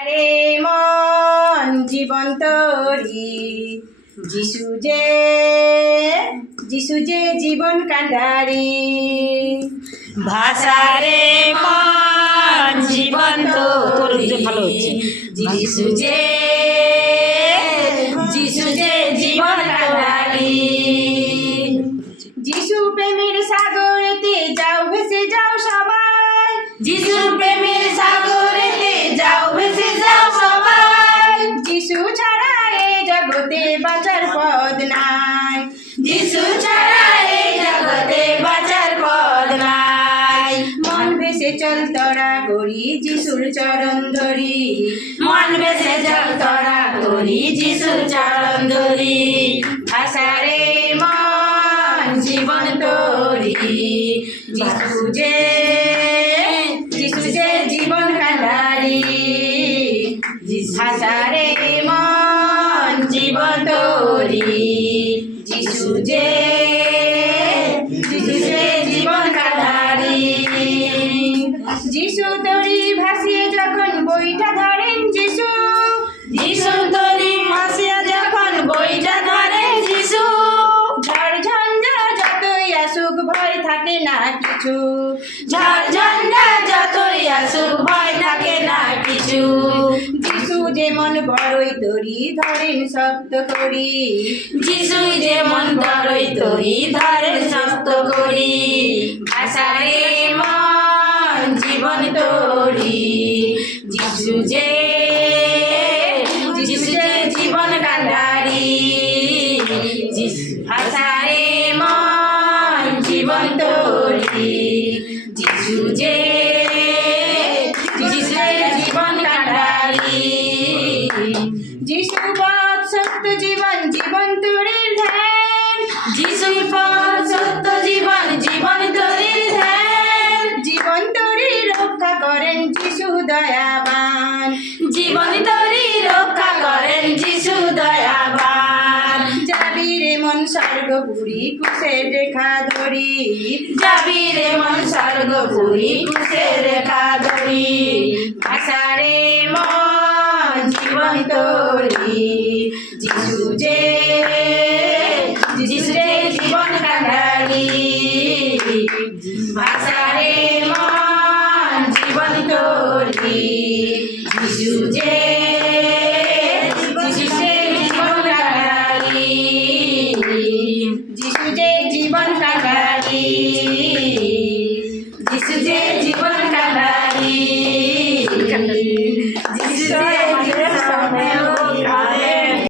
আরে মন জীবন তোরি যিশু যে জীবন কান্ডারি ভাষারে মন জীবন তোর ভালো হচ্ছে। যিশু যে জীবন কান্ডারি। যিশু প্রেমের সাগরেতে যাও ভেসে যাও সবাই, যিশু প্রেমের সাগরেতে যাও ভেসে যাও সবাই। যিশু ছাড়া এই জগতে বাঁচার পথ নাই, যিশু ছাড়া এই জগতে বাঁচার পথ নাই। মন ভেসে চল তোরা করি যিশুর চরণ ধরি, মন ভেসে চল তোরা করি যিশুর চরণ ধরি। ভাষারে মন জীবন তোরি যিশু যে জীবন কান্ডারি। ভাষারে মন জীবন তোরি যিশু যে জীবন কান্ডারি। যিশু তরি ভাসিয়ে যখন বইটা ধরেন যিশু, যিশু তরি ভাসিয়ে যখন বইটা ধরেন যিশু। ঝড় ঝঞ্ঝা যতই আসুক ভয় থাকে না কিছু, ঝড় ঝঞ্ঝা যতই আসুক ভয় থাকে না কিছু। যিশু যেমন বড়ই তরি ধরেন শক্ত করি, যিশু যেমন বড়ই তরি ধরেন শক্ত করি। ভাষারে মন জীবন তোরি যিশু যে জীবন কান্ডারি। ভাষারে মন জীবন তোরি যিশু যে জীবন কান্ডারি। যিশু পথ সত্য জীবন জীবন তরির ধ্যান, যিশু পথ সত্য জীবন জীবন তরির ধ্যান। জীবন তরি রক্ষা করেন যিশু দয়াবান, জীবন তরি রক্ষা করেন যিশু দয়াবান। যাবি রে মন স্বর্গপুরী কুশের রেখা ধরি, যাবি রে মন স্বর্গপুরী কুশের রেখা ধরি। ভাষারে মন জীবন তোরি যিশু যে জীবন কান্ডারি। ভাষারে মন জীবন তোরি যিশু যে